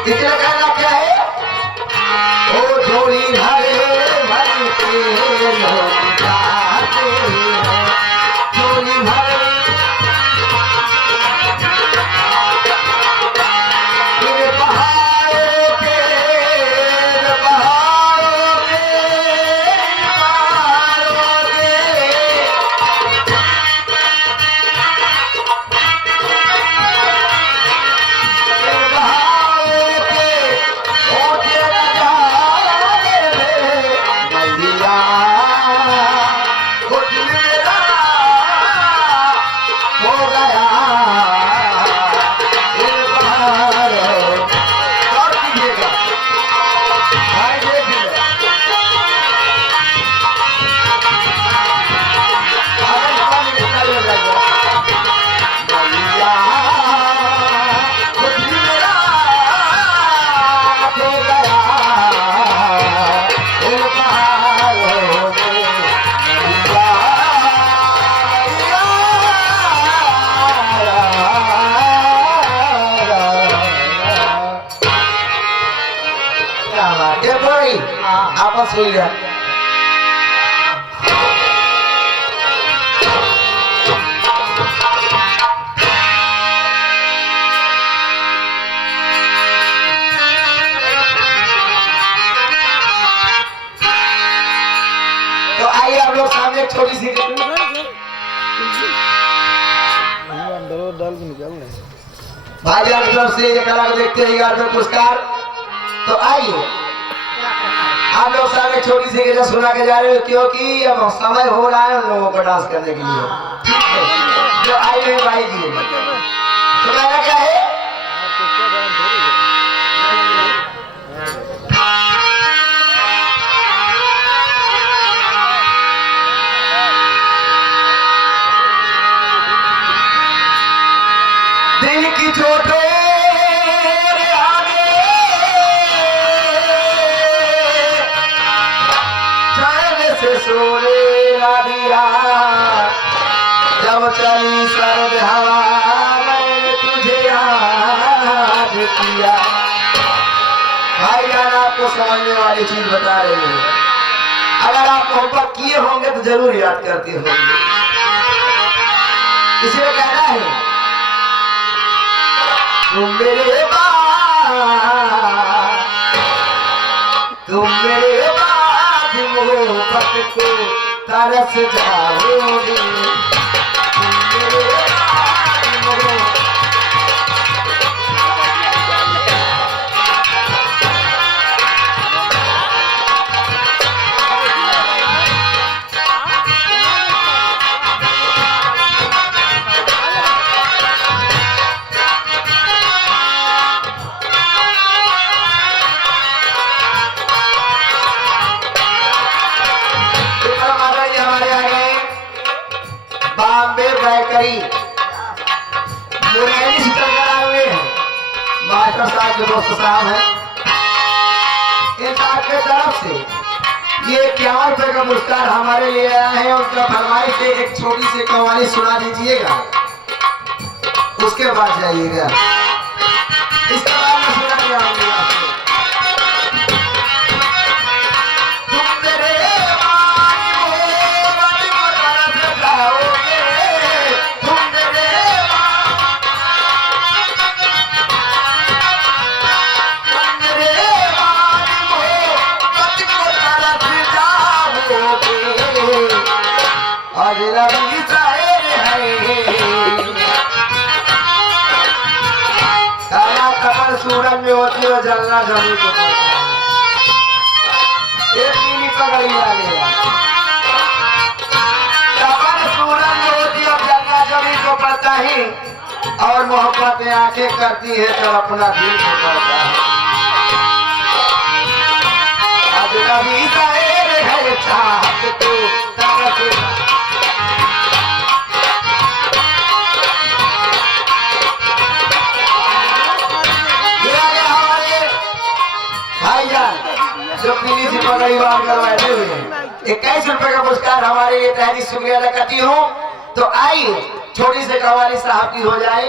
इसलिए कहना क्या है, ओ झोली भरे भर के लोग जाते हैं, झोली भरे आपस हो गया। तो आइए आप लोग सामने एक छोटी सी भाईजान की तरफ से कला को देखते हैं 11 पुरस्कार। तो आइए आप लोग सामने छोटी सी गजल सुना के जा रहे हो, क्योंकि अब समय हो रहा है उन लोगों को डांस करने के लिए। ठीक है, जो आए हुए भाई जी, तो कहना क्या है, दिल की चोटों सोने ना दिया, जब चली सर्द हवा मैंने तुझे याद किया। भाईजान आपको समझने वाली चीज बता रही हूँ, अगर आप मोहब्बत किए होंगे तो जरूर याद करते होंगे। इसलिए कहना है, तुम मेरे मोहब्बत को तरस जाओगे, मास्टर साहब के दोस्त साहब हैं, इन साहब के तरफ से ये 51 रुपए का पुरस्कार हमारे लिए आया है। उनका फरमाइश से एक छोटी सी कव्वाली सुना दीजिएगा, उसके बाद जाइएगा। इसके बाद मैं सुना के आऊंगी आपको। सूरज में होती हो जलना जमी को एक पीली पगड़ी वाले सूरज में होती हो जलना जमी को पड़ता ही, और मोहब्बत में आंखें करती है तो अपना दिल को पड़ता है। अजनबी शायर है चाहत तो जो पीली सी पगड़ी बांध कर बैठे हुए हैं। 21 रुपए का पुरस्कार हमारे लिए तहरीर शुक्रिया अदा करती हूँ। तो आइए छोटी से कव्वाली साहब की हो जाए।